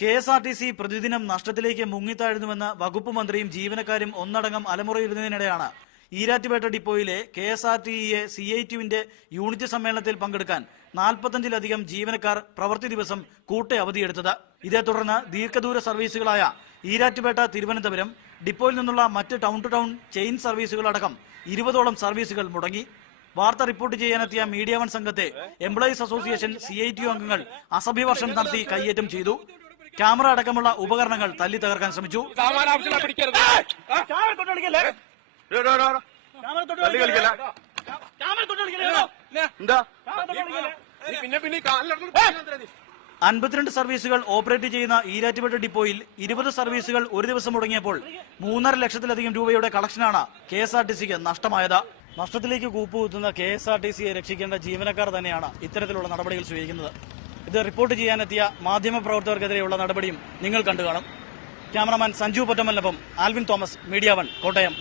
KSRTC പ്രതിദിനം നഷ്ടത്തിലേക്ക് മുങ്ങിത്താഴുന്നുവെന്ന് വകുപ്പ് മന്ത്രിയും ജീവനക്കാരും ഒന്നടങ്കം അലമുറയിടുന്നതിനിടെയാണ് ഈരാറ്റുപേട്ട ഡിപ്പോയിലെ KSRTE CITUവിന്റെ യൂണിറ്റ് സമ്മേളനത്തിൽ പങ്കെടുക്കാൻ 45-ലധികം ജീവനക്കാർ പ്രവൃത്തി ദിവസം കൂട്ടെ അവധിയെടുത്തത്. ഇതേ തുടർന്ന് ദീർഘദൂര സർവീസുകളായ ഈരാറ്റുപേട്ട തിരുവനന്തപുരം ഡിപ്പോയിൽ നിന്നുള്ള മറ്റ് ടൗൺ ടു ടൗൺ ചെയിൻ സർവീസുകളടക്കം 20ഓളം സർവീസുകൾ മുടങ്ങി. വാർത്ത റിപ്പോർട്ട് ചെയ്യാനെത്തിയ മീഡിയ വൺ സംഘത്തെ എംപ്ലോയീസ് അസോസിയേഷൻ CITU അംഗങ്ങൾ അസഭ്യവർഷം നടത്തി കയ്യേറ്റം ചെയ്തു. ക്യാമറ അടക്കമുള്ള ഉപകരണങ്ങൾ തല്ലി തകർക്കാൻ ശ്രമിച്ചു. അൻപത്തിരണ്ട് സർവീസുകൾ ഓപ്പറേറ്റ് ചെയ്യുന്ന ഈരാറ്റുപേട്ട ഡിപ്പോയിൽ 20 സർവീസുകൾ ഒരു ദിവസം മുടങ്ങിയപ്പോൾ 3.5 ലക്ഷത്തിലധികം രൂപയുടെ കളക്ഷനാണ് KSRTCക്ക് നഷ്ടമായത്. നഷ്ടത്തിലേക്ക് കൂപ്പുകുത്തുന്ന KSRTCയെ രക്ഷിക്കേണ്ട ജീവനക്കാർ തന്നെയാണ് ഇത്തരത്തിലുള്ള നടപടികൾ സ്വീകരിക്കുന്നത്. ഇത് റിപ്പോർട്ട് ചെയ്യാനെത്തിയ മാധ്യമപ്രവർത്തകർക്കെതിരെയുള്ള നടപടിയും നിങ്ങൾ കണ്ടുകാണും. ക്യാമറമാൻ സഞ്ജു പൊറ്റമ്മലിനൊപ്പം Alvin Thomas, media one, Kottayam.